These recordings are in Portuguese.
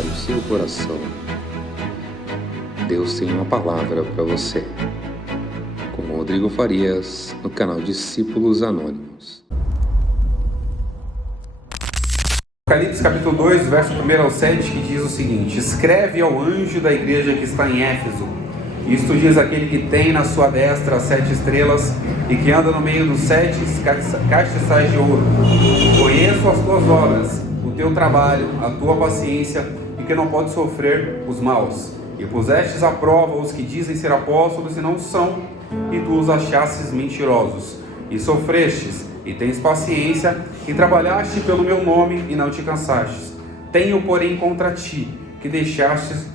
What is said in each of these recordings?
prepare o seu coração. Deus tem uma palavra para você. Com Rodrigo Farias, no canal Discípulos Anônimos. Apocalipse capítulo 2, verso 1 ao 7, que diz o seguinte: escreve ao anjo da igreja que está em Éfeso. Isto diz aquele que tem na sua destra as 7 estrelas e que anda no meio dos 7 castiçais de ouro. Conheço as tuas obras, o teu trabalho, a tua paciência e que não pode sofrer os maus. E pusestes à prova os que dizem ser apóstolos e não são, e tu os achastes mentirosos. E sofrestes, e tens paciência, e trabalhaste pelo meu nome, e não te cansastes. Tenho, porém, contra ti, que deixastes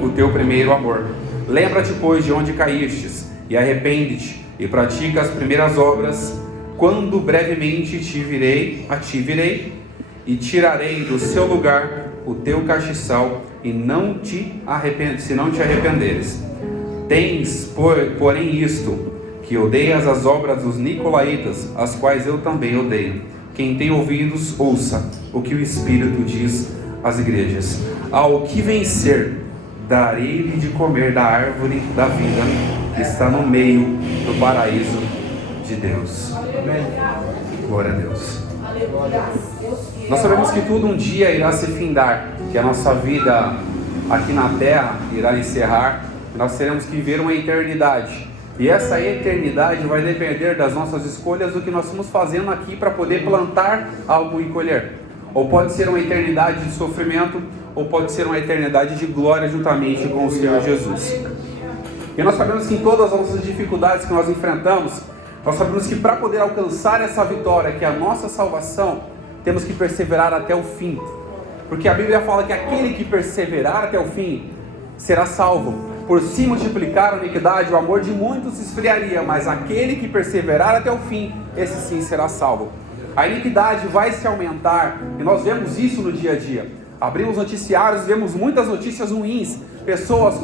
o teu primeiro amor. Lembra-te, pois, de onde caístes, e arrepende-te, e pratica as primeiras obras. Quando brevemente te virei, e tirarei do seu lugar o teu castiçal, e se não te arrependeres. Tens, porém, isto, que odeias as obras dos nicolaítas, as quais eu também odeio. Quem tem ouvidos, ouça o que o Espírito diz às igrejas. Ao que vencer, darei-lhe de comer da árvore da vida, que está no meio do paraíso de Deus. Glória a Deus. Nós sabemos que tudo um dia irá se findar, que a nossa vida aqui na terra irá encerrar, e nós teremos que viver uma eternidade. E essa eternidade vai depender das nossas escolhas, do que nós estamos fazendo aqui para poder plantar algo e colher. Ou pode ser uma eternidade de sofrimento, ou pode ser uma eternidade de glória juntamente com o Senhor Jesus. E nós sabemos que em todas as nossas dificuldades que nós enfrentamos, nós sabemos que para poder alcançar essa vitória, que é a nossa salvação, temos que perseverar até o fim. Porque a Bíblia fala que aquele que perseverar até o fim será salvo. Por se multiplicar a iniquidade, o amor de muitos se esfriaria, mas aquele que perseverar até o fim, esse sim será salvo. A iniquidade vai se aumentar, e nós vemos isso no dia a dia. Abrimos noticiários, vemos muitas notícias ruins, pessoas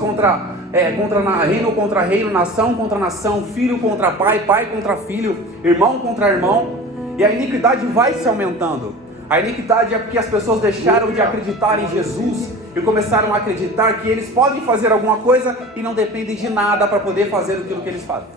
reino contra reino, nação contra nação, filho contra pai, pai contra filho, irmão contra irmão, e a iniquidade vai se aumentando. A iniquidade é porque as pessoas deixaram de acreditar em Jesus e começaram a acreditar que eles podem fazer alguma coisa e não dependem de nada para poder fazer aquilo que eles fazem.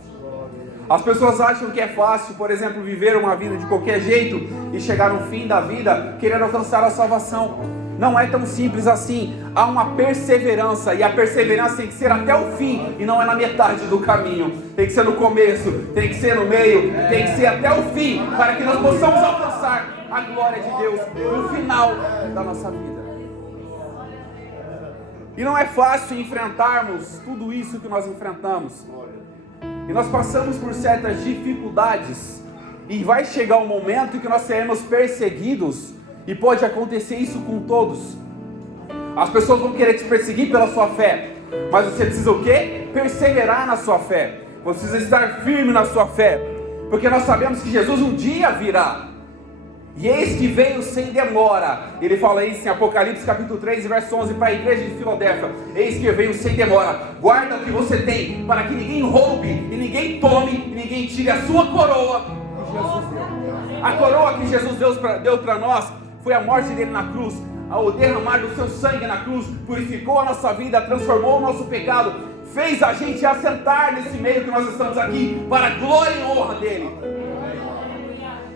As pessoas acham que é fácil, por exemplo, viver uma vida de qualquer jeito e chegar no fim da vida querendo alcançar a salvação. Não é tão simples assim. Há uma perseverança, e a perseverança tem que ser até o fim, e não é na metade do caminho. Tem que ser no começo, tem que ser no meio, tem que ser até o fim, para que nós possamos alcançar a glória de Deus no final da nossa vida. E não é fácil enfrentarmos tudo isso que nós enfrentamos. E nós passamos por certas dificuldades, e vai chegar um momento em que nós seremos perseguidos. E pode acontecer isso com todos. As pessoas vão querer te perseguir pela sua fé, mas você precisa o quê? Perseverar na sua fé. Você precisa estar firme na sua fé, porque nós sabemos que Jesus um dia virá. E eis que veio sem demora. Ele fala isso em Apocalipse capítulo 3, verso 11, para a igreja de Filadélfia. Eis que veio sem demora. Guarda o que você tem, para que ninguém roube, e ninguém tome, e ninguém tire a sua coroa que Jesus deu. A coroa que Jesus deu para nós foi a morte dele na cruz. O derramar do seu sangue na cruz purificou a nossa vida, transformou o nosso pecado, fez a gente assentar nesse meio que nós estamos aqui, para a glória e honra dele.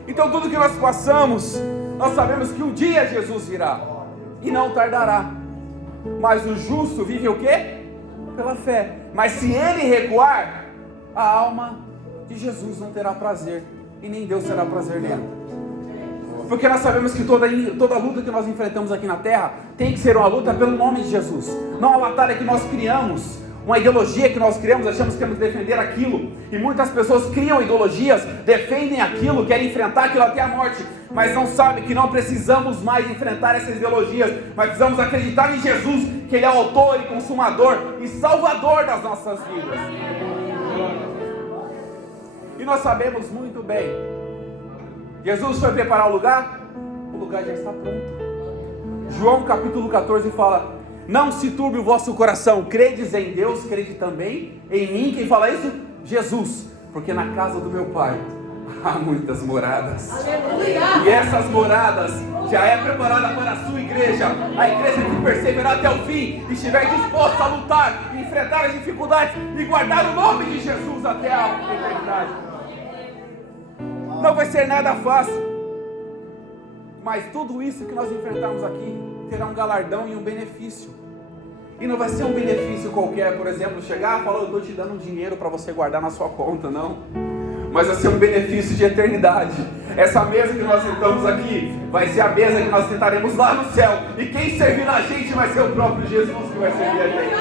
Então tudo que nós passamos, nós sabemos que um dia Jesus virá, e não tardará. Mas o justo vive o quê? Pela fé. Mas se ele recuar, a alma de Jesus não terá prazer, e nem Deus terá prazer nela. Porque nós sabemos que toda luta que nós enfrentamos aqui na terra tem que ser uma luta pelo nome de Jesus. Não uma batalha que nós criamos, uma ideologia que nós criamos, achamos que temos que defender aquilo. E muitas pessoas criam ideologias, defendem aquilo, querem enfrentar aquilo até a morte, mas não sabem que não precisamos mais enfrentar essas ideologias, mas precisamos acreditar em Jesus, que Ele é o autor e consumador e salvador das nossas vidas. E nós sabemos muito bem, Jesus foi preparar o lugar já está pronto. João capítulo 14 fala: não se turbe o vosso coração, credes em Deus, crede também em mim. Quem fala isso? Jesus. Porque na casa do meu Pai há muitas moradas. Aleluia. E essas moradas já é preparada para a sua igreja. A igreja que perseverar até o fim e estiver disposta a lutar, enfrentar as dificuldades e guardar o nome de Jesus até a eternidade. Não vai ser nada fácil, mas tudo isso que nós enfrentamos aqui terá um galardão e um benefício. E não vai ser um benefício qualquer, por exemplo, chegar e falar: eu estou te dando um dinheiro para você guardar na sua conta, não. Mas vai ser um benefício de eternidade. Essa mesa que nós sentamos aqui vai ser a mesa que nós sentaremos lá no céu. E quem servir a gente vai ser o próprio Jesus que vai servir a gente.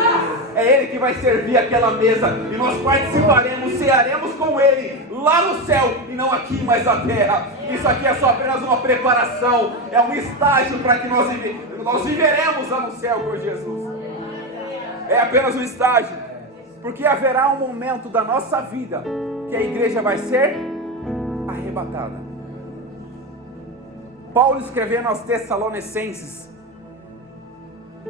É Ele que vai servir aquela mesa. E nós participaremos, cearemos com Ele lá no céu e não aqui mais na terra. Isso aqui é só apenas uma preparação. É um estágio para que nós viveremos lá no céu com Jesus. É apenas um estágio. Porque haverá um momento da nossa vida que a igreja vai ser arrebatada. Paulo, escrevendo aos Tessalonicenses,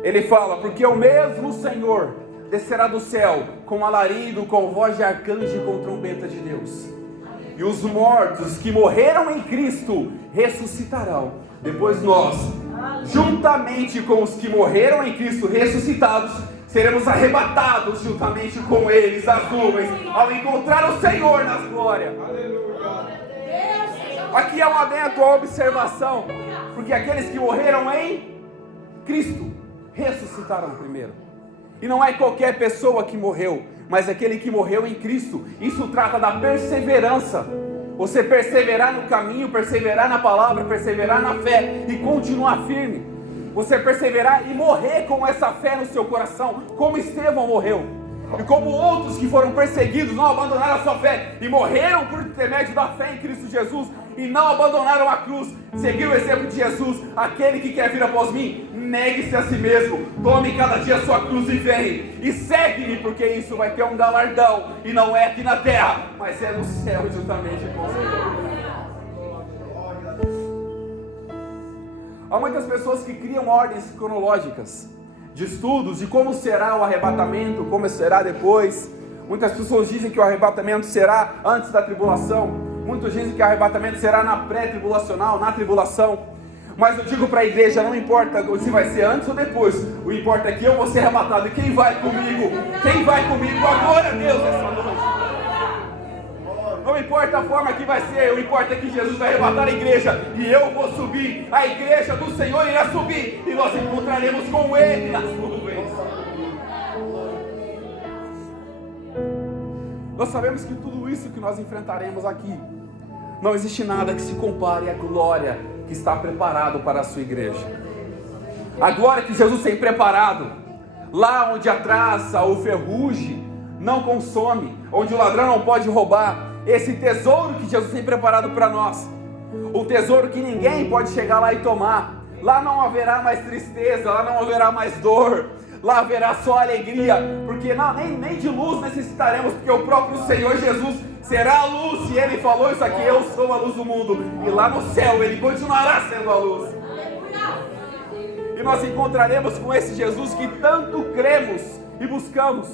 ele fala: porque o mesmo Senhor descerá do céu com alarido, com voz de arcanjo e com trombeta de Deus. E os mortos que morreram em Cristo ressuscitarão. Depois nós, juntamente com os que morreram em Cristo ressuscitados, seremos arrebatados juntamente com eles nas nuvens, ao encontrar o Senhor nas glórias. Aqui é um adendo, uma observação, porque aqueles que morreram em Cristo ressuscitaram primeiro. E não é qualquer pessoa que morreu, mas aquele que morreu em Cristo. Isso trata da perseverança. Você perseverar no caminho, perseverar na palavra, perseverar na fé e continuar firme. Você perseverar e morrer com essa fé no seu coração, como Estevão morreu. E como outros que foram perseguidos não abandonaram a sua fé e morreram por intermédio da fé em Cristo Jesus e não abandonaram a cruz, seguiram o exemplo de Jesus. Aquele que quer vir após mim, negue-se a si mesmo, tome cada dia a sua cruz e vem e segue-me, porque isso vai ter um galardão, e não é aqui na terra, mas é no céu juntamente com o Senhor. Há muitas pessoas que criam ordens cronológicas de estudos de como será o arrebatamento, como será depois. Muitas pessoas dizem que o arrebatamento será antes da tribulação. Muitos dizem que o arrebatamento será na pré-tribulacional, na tribulação. Mas eu digo para a igreja, não importa se vai ser antes ou depois. O importa é que eu vou ser arrebatado. E quem vai comigo? Quem vai comigo? Glória a Deus essa noite. Não importa a forma que vai ser, o importa é que Jesus vai arrebatar a igreja e eu vou subir, a igreja do Senhor irá subir e nós encontraremos com Ele nas nuvens. Nós sabemos que tudo isso que nós enfrentaremos aqui, não existe nada que se compare à glória que está preparado para a sua igreja. A glória que Jesus tem preparado, lá onde a traça, o ferrugem não consome, onde o ladrão não pode roubar. Esse tesouro que Jesus tem preparado para nós, o tesouro que ninguém pode chegar lá e tomar. Lá não haverá mais tristeza, lá não haverá mais dor, lá haverá só alegria, porque nem de luz necessitaremos, porque o próprio Senhor Jesus será a luz, e Ele falou isso aqui: eu sou a luz do mundo, e lá no céu Ele continuará sendo a luz. E nós encontraremos com esse Jesus que tanto cremos e buscamos,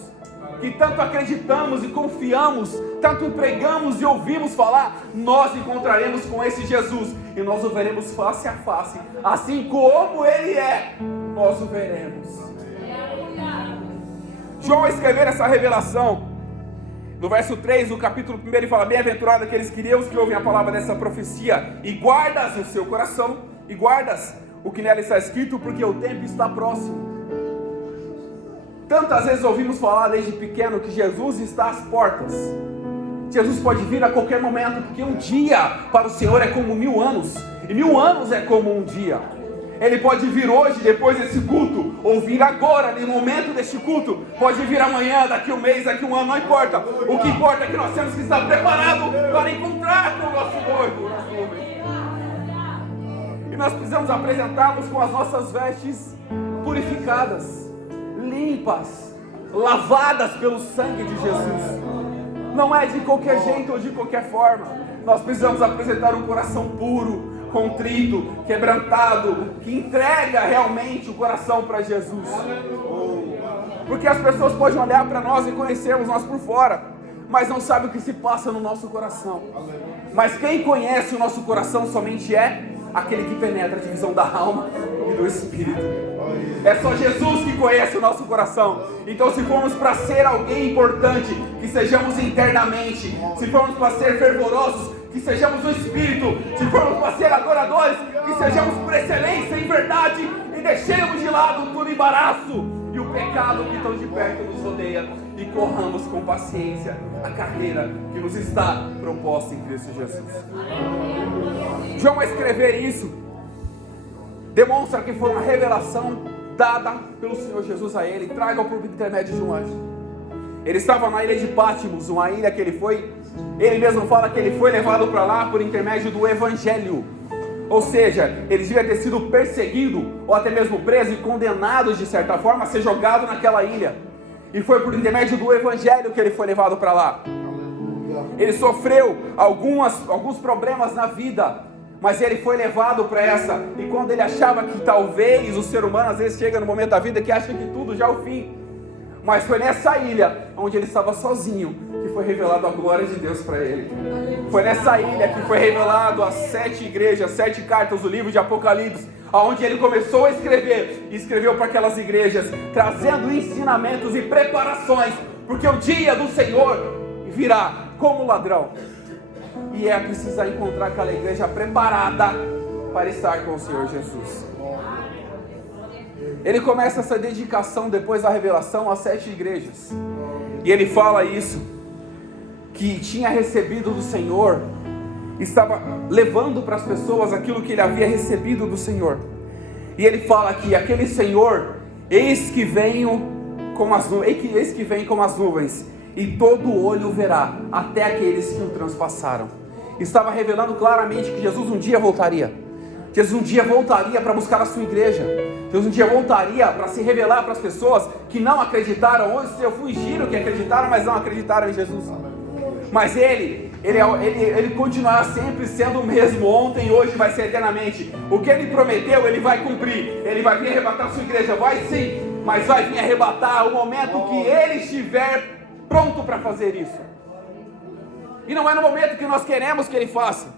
que tanto acreditamos e confiamos, tanto pregamos e ouvimos falar. Nós encontraremos com esse Jesus e nós o veremos face a face, assim como Ele é, nós o veremos. João, ao escrever essa revelação, no verso 3 do capítulo 1, ele fala: bem-aventurado aqueles que ouvem a palavra dessa profecia e guardas no seu coração, e guardas o que nela está escrito, porque o tempo está próximo. Tantas vezes ouvimos falar desde pequeno que Jesus está às portas. Jesus pode vir a qualquer momento, porque um dia para o Senhor é como 1000 anos, e 1000 anos é como um dia. Ele pode vir hoje, depois desse culto, ou vir agora, no momento deste culto. Pode vir amanhã, daqui um mês, daqui um ano, não importa. O que importa é que nós temos que estar preparados para encontrar com o nosso noivo nas nuvens. E nós precisamos apresentarmos com as nossas vestes purificadas, limpas, lavadas pelo sangue de Jesus. Não é de qualquer jeito ou de qualquer forma. Nós precisamos apresentar um coração puro, contrito, quebrantado, que entrega realmente o coração para Jesus. Porque as pessoas podem olhar para nós e conhecermos nós por fora, mas não sabe o que se passa no nosso coração. Mas quem conhece o nosso coração somente é aquele que penetra a divisão da alma e do espírito. É só Jesus que conhece o nosso coração. Então, se formos para ser alguém importante, que sejamos internamente. Se formos para ser fervorosos, que sejamos o espírito. Se formos para ser adoradores, que sejamos por excelência em verdade e deixemos de lado todo embaraço e o pecado que tão de perto nos rodeia, e corramos com paciência a carreira que nos está proposta em Cristo Jesus. João, ao escrever isso, demonstra que foi uma revelação dada pelo Senhor Jesus a ele, traga por intermédio de um anjo. Ele estava na ilha de Pátimos, uma ilha que ele mesmo fala que ele foi levado para lá por intermédio do Evangelho. Ou seja, ele devia ter sido perseguido, ou até mesmo preso e condenado de certa forma a ser jogado naquela ilha. E foi por intermédio do Evangelho que ele foi levado para lá. Ele sofreu alguns problemas na vida, mas ele foi levado para essa. E quando ele achava que talvez o ser humano às vezes chega no momento da vida que acha que tudo já é o fim, mas foi nessa ilha onde ele estava sozinho que foi revelado a glória de Deus para ele. Foi nessa ilha que foi revelado as 7 igrejas, 7 cartas do livro de Apocalipse, onde ele começou a escrever, e escreveu para aquelas igrejas, trazendo ensinamentos e preparações, porque o dia do Senhor virá como ladrão, e é precisar encontrar aquela igreja preparada para estar com o Senhor Jesus. Ele começa essa dedicação depois da revelação às 7 igrejas, e ele fala isso, que tinha recebido do Senhor, estava levando para as pessoas aquilo que ele havia recebido do Senhor. E ele fala que aquele Senhor, eis que vem como as nuvens, e todo olho verá, até aqueles que o transpassaram. Estava revelando claramente que Jesus um dia voltaria. Jesus um dia voltaria para buscar a sua igreja. Jesus um dia voltaria para se revelar para as pessoas que não acreditaram, ou fugiram, que acreditaram, mas não acreditaram em Jesus. Mas ele continuará sempre sendo o mesmo, ontem, hoje, vai ser eternamente. O que ele prometeu, ele vai cumprir. Ele vai vir arrebatar a sua igreja, vai sim, mas vai vir arrebatar o momento que ele estiver pronto para fazer isso. E não é no momento que nós queremos que ele faça.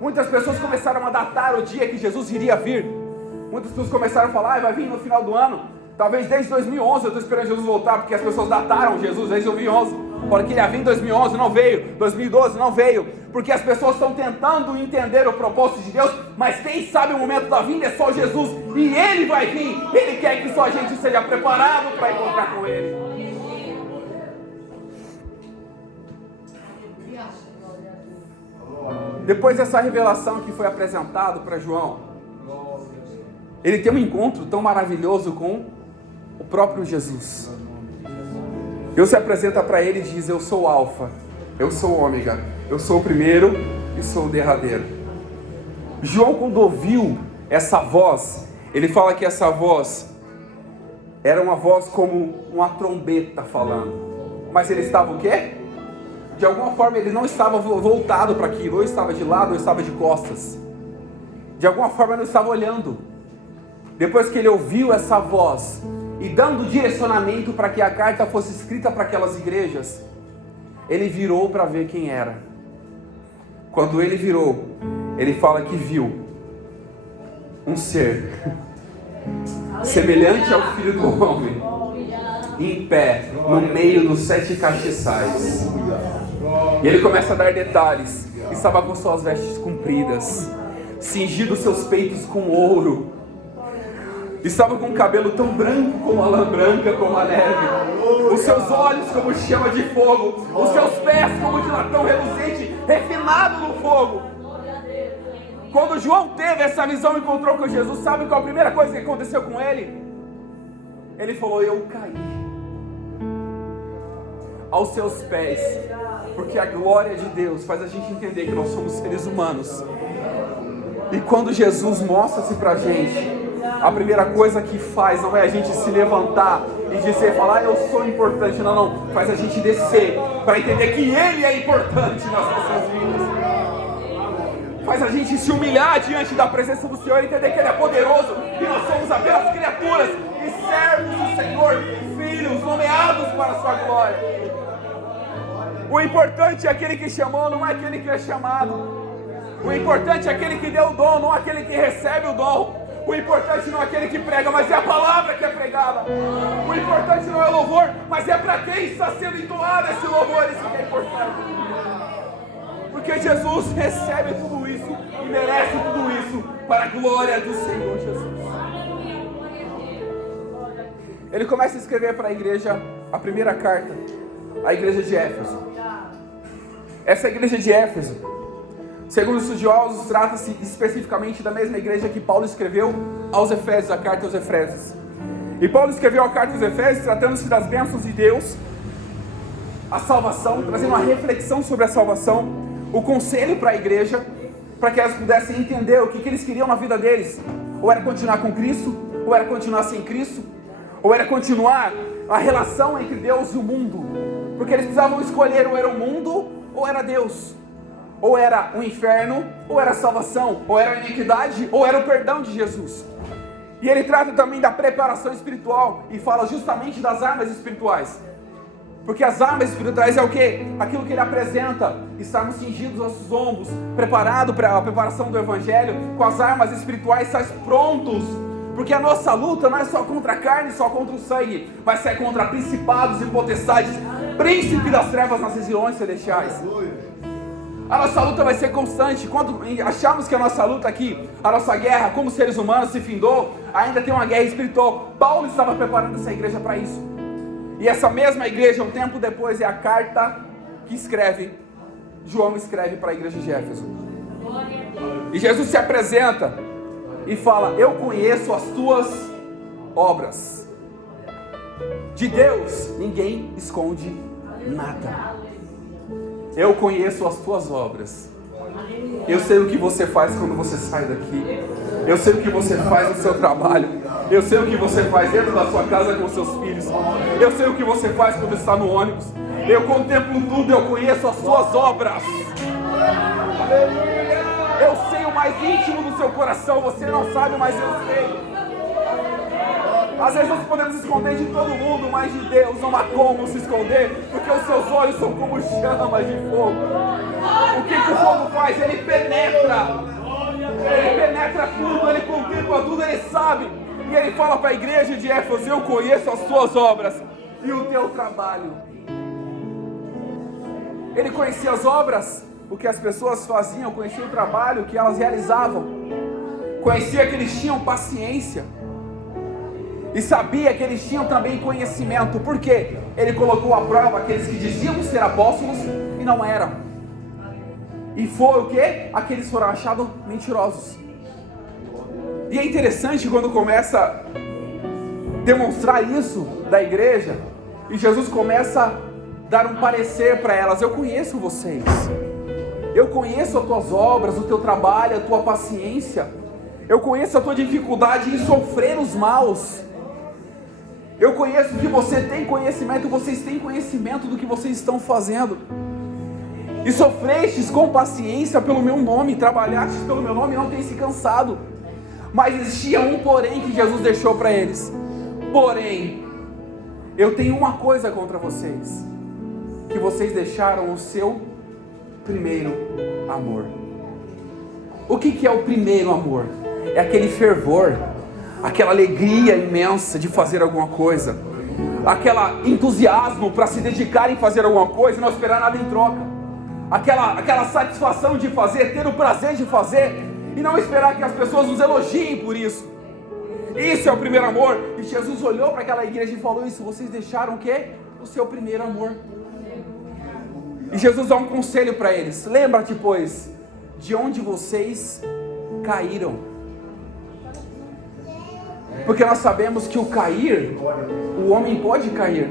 Muitas pessoas começaram a datar o dia que Jesus iria vir. Muitas pessoas começaram a falar, vai vir no final do ano. Talvez desde 2011 eu estou esperando Jesus voltar, porque as pessoas dataram Jesus desde 2011. Fala que ele ia vir em 2011, não veio. 2012 não veio. Porque as pessoas estão tentando entender o propósito de Deus, mas quem sabe o momento da vinda é só Jesus. E ele vai vir. Ele quer que só a gente seja preparado para encontrar com ele. Depois dessa revelação que foi apresentado para João, ele tem um encontro tão maravilhoso com o próprio Jesus. Deus se apresenta para ele e diz: eu sou o Alfa, eu sou o Ômega, eu sou o primeiro e sou o derradeiro. João, quando ouviu essa voz, ele fala que essa voz era uma voz como uma trombeta falando. Mas ele estava o quê? De alguma forma ele não estava voltado para aquilo, ou estava de lado ou estava de costas. De alguma forma ele não estava olhando. Depois que ele ouviu essa voz e dando direcionamento para que a carta fosse escrita para aquelas igrejas, ele virou para ver quem era. Quando ele virou, ele fala que viu um ser semelhante ao Filho do Homem, em pé, no meio dos 7 castiçais. E ele começa a dar detalhes. Estava com suas vestes compridas, cingido seus peitos com ouro. Estava com o cabelo tão branco como a lã branca, como a neve. Os seus olhos como chama de fogo. Os seus pés como de latão reluzente, refinado no fogo. Quando João teve essa visão e encontrou com Jesus, sabe qual a primeira coisa que aconteceu com ele? Ele falou: eu caí aos seus pés, porque a glória de Deus faz a gente entender que nós somos seres humanos. E quando Jesus mostra-se pra gente, a primeira coisa que faz não é a gente se levantar e dizer, falar, eu sou importante, não, faz a gente descer para entender que Ele é importante nas nossas vidas. Faz a gente se humilhar diante da presença do Senhor e entender que Ele é poderoso e nós somos apenas criaturas e servos do Senhor, filhos nomeados para a sua glória. O importante é aquele que chamou, não é aquele que é chamado. O importante é aquele que deu o dom, não aquele que recebe o dom. O importante não é aquele que prega, mas é a palavra que é pregada. O importante não é o louvor, mas é para quem está sendo entoado esse louvor, isso que é importante. Porque Jesus recebe tudo isso e merece tudo isso para a glória do Senhor Jesus. Ele começa a escrever para a igreja, a primeira carta, a igreja de Éfeso. Essa igreja de Éfeso, segundo os estudiosos, trata-se especificamente da mesma igreja que Paulo escreveu aos Efésios, a carta aos Efésios. E Paulo escreveu a carta aos Efésios tratando-se das bênçãos de Deus, a salvação, trazendo uma reflexão sobre a salvação, o conselho para a igreja, para que elas pudessem entender o que eles queriam na vida deles. Ou era continuar com Cristo, ou era continuar sem Cristo, ou era continuar a relação entre Deus e o mundo. Porque eles precisavam escolher, ou era o mundo, ou era Deus. Ou era o inferno, ou era a salvação, ou era a iniquidade, ou era o perdão de Jesus. E ele trata também da preparação espiritual, e fala justamente das armas espirituais. Porque as armas espirituais é o quê? Aquilo que ele apresenta, estarmos cingidos aos ombros, preparado para a preparação do Evangelho, com as armas espirituais, estar prontos. Porque a nossa luta não é só contra a carne, só contra o sangue, mas é contra principados e potestades, príncipe das trevas nas regiões celestiais. A nossa luta vai ser constante. Quando achamos que a nossa luta aqui, a nossa guerra como seres humanos se findou, ainda tem uma guerra espiritual. Paulo estava preparando essa igreja para isso. E essa mesma igreja, um tempo depois, é a carta que João escreve para a igreja de Éfeso. E Jesus se apresenta e fala: eu conheço as tuas obras. De Deus ninguém esconde nada. Eu conheço as tuas obras. Eu sei o que você faz quando você sai daqui. Eu sei o que você faz no seu trabalho. Eu sei o que você faz dentro da sua casa com seus filhos. Eu sei o que você faz quando está no ônibus. Eu contemplo tudo, eu conheço as suas obras. Eu sei o mais íntimo do seu coração. Você não sabe, mas eu sei. Às vezes nós podemos esconder de todo mundo, mas de Deus não há como se esconder, porque os seus olhos são como chamas de fogo. O que o fogo faz? Ele penetra tudo, ele contempla tudo, ele sabe. E ele fala para a igreja de Éfeso: eu conheço as tuas obras e o teu trabalho. Ele conhecia as obras, o que as pessoas faziam, conhecia o trabalho que elas realizavam, conhecia que eles tinham paciência. E sabia que eles tinham também conhecimento. Por quê? Ele colocou à prova aqueles que diziam ser apóstolos e não eram. E foi o quê? Aqueles foram achados mentirosos. E é interessante quando começa a demonstrar isso da igreja. E Jesus começa a dar um parecer para elas: eu conheço vocês. Eu conheço as tuas obras, o teu trabalho, a tua paciência. Eu conheço a tua dificuldade em sofrer os maus. Eu conheço que você tem conhecimento, vocês têm conhecimento do que vocês estão fazendo. E sofrestes com paciência pelo meu nome, trabalhastes pelo meu nome e não tem se cansado. Mas existia um porém que Jesus deixou para eles. Porém, eu tenho uma coisa contra vocês: que vocês deixaram o seu primeiro amor. O que é o primeiro amor? É aquele fervor, aquela alegria imensa de fazer alguma coisa, aquele entusiasmo para se dedicar em fazer alguma coisa e não esperar nada em troca, aquela satisfação de fazer, ter o prazer de fazer e não esperar que as pessoas nos elogiem por isso. Isso é o primeiro amor. E Jesus olhou para aquela igreja e falou isso: vocês deixaram o quê? O seu primeiro amor. E Jesus dá um conselho para eles: lembra-te, pois, de onde vocês caíram. Porque nós sabemos que o cair, o homem pode cair,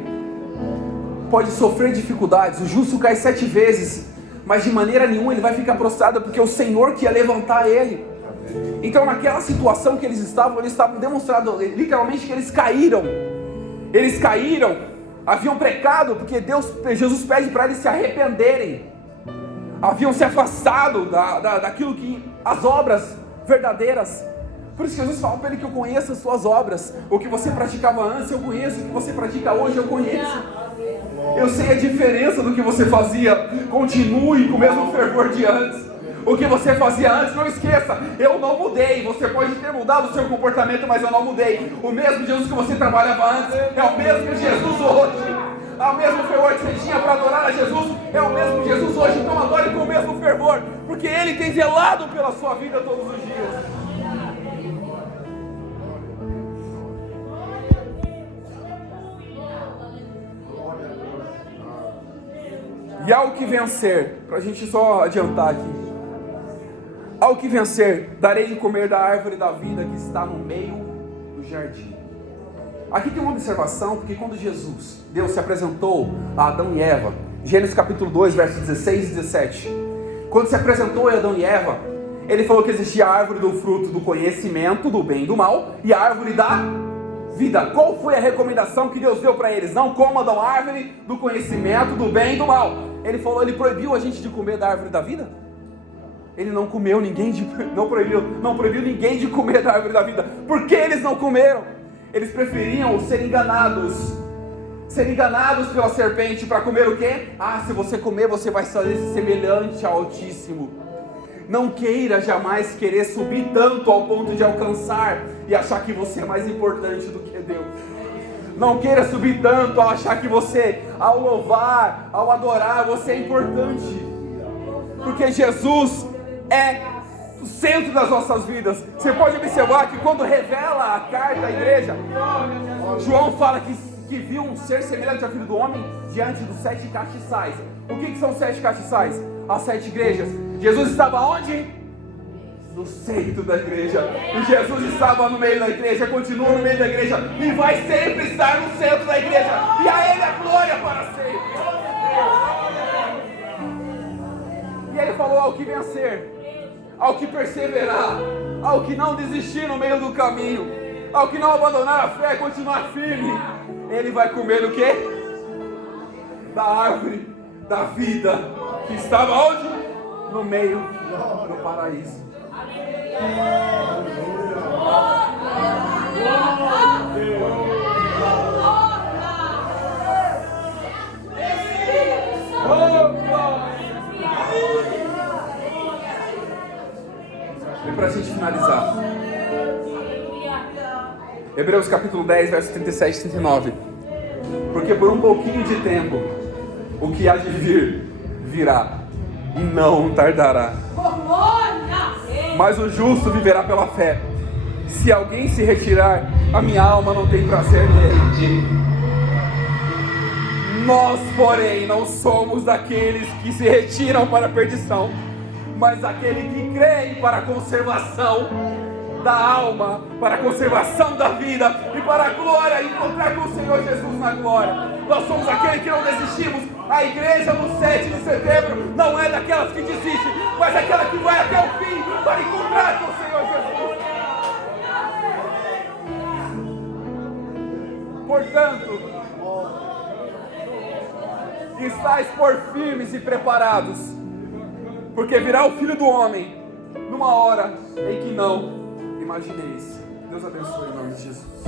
pode sofrer dificuldades. O justo cai 7 vezes, mas de maneira nenhuma ele vai ficar prostrado, porque é o Senhor que ia levantar ele. Então naquela situação que eles estavam demonstrando literalmente que eles caíram. Eles caíram, haviam pecado, porque Jesus pede para eles se arrependerem. Haviam se afastado daquilo que as obras verdadeiras. Por isso Jesus fala para ele que eu conheço as suas obras. O que você praticava antes eu conheço, o que você pratica hoje eu conheço. Eu sei a diferença do que você fazia. Continue com o mesmo fervor de antes. O que você fazia antes, não esqueça, eu não mudei. Você pode ter mudado o seu comportamento, mas eu não mudei. O mesmo Jesus que você trabalhava antes é o mesmo Jesus hoje. É o mesmo fervor que você tinha para adorar a Jesus, é o mesmo Jesus hoje. Então adore com o mesmo fervor, porque Ele tem zelado pela sua vida todos os dias. E ao que vencer, para a gente só adiantar aqui, ao que vencer, darei de comer da árvore da vida que está no meio do jardim. Aqui tem uma observação, porque quando Deus se apresentou a Adão e Eva, Gênesis capítulo 2, versos 16 e 17, quando se apresentou a Adão e Eva, Ele falou que existia a árvore do fruto do conhecimento do bem e do mal, e a árvore da vida. Qual foi a recomendação que Deus deu para eles? Não comam da árvore do conhecimento do bem e do mal. Ele falou, Ele proibiu a gente de comer da árvore da vida? Ele não comeu ninguém não proibiu ninguém de comer da árvore da vida. Por que eles não comeram? Eles preferiam ser enganados pela serpente para comer o quê? Se você comer, você vai ser semelhante ao Altíssimo. Não queira jamais querer subir tanto ao ponto de alcançar e achar que você é mais importante do que Deus. Não queira subir tanto ao achar que você, ao louvar, ao adorar, você é importante. Porque Jesus é o centro das nossas vidas. Você pode observar que quando revela a carta à igreja, João fala que viu um ser semelhante ao Filho do Homem diante dos 7 castiçais. O que são 7 castiçais? As 7 igrejas. Jesus estava onde? No centro da igreja. E Jesus estava no meio da igreja, continua no meio da igreja e vai sempre estar no centro da igreja. E a Ele a glória para sempre. E Ele falou ao que vencer, ao que perseverar, ao que não desistir no meio do caminho, ao que não abandonar a fé, continuar firme, ele vai comer o quê? Da árvore da vida, que estava onde? No meio do paraíso. E para a gente finalizar, Hebreus capítulo 10, versos 37 e 39. Porque por um pouquinho de tempo, o que há de vir, virá, e não tardará. Mas o justo viverá pela fé. Se alguém se retirar, a minha alma não tem prazer nele. Nós, porém, não somos daqueles que se retiram para a perdição, mas aquele que crê para a conservação da alma, para a conservação da vida e para a glória, encontrar com o Senhor Jesus na glória. Nós somos aqueles que não desistimos. A igreja no 7 de setembro não é daquelas que desistem, mas aquela que vai até o fim para encontrar com o Senhor Jesus. Portanto, estáis por firmes e preparados, porque virá o Filho do Homem numa hora em que não imagineis. Deus abençoe em nome de Jesus.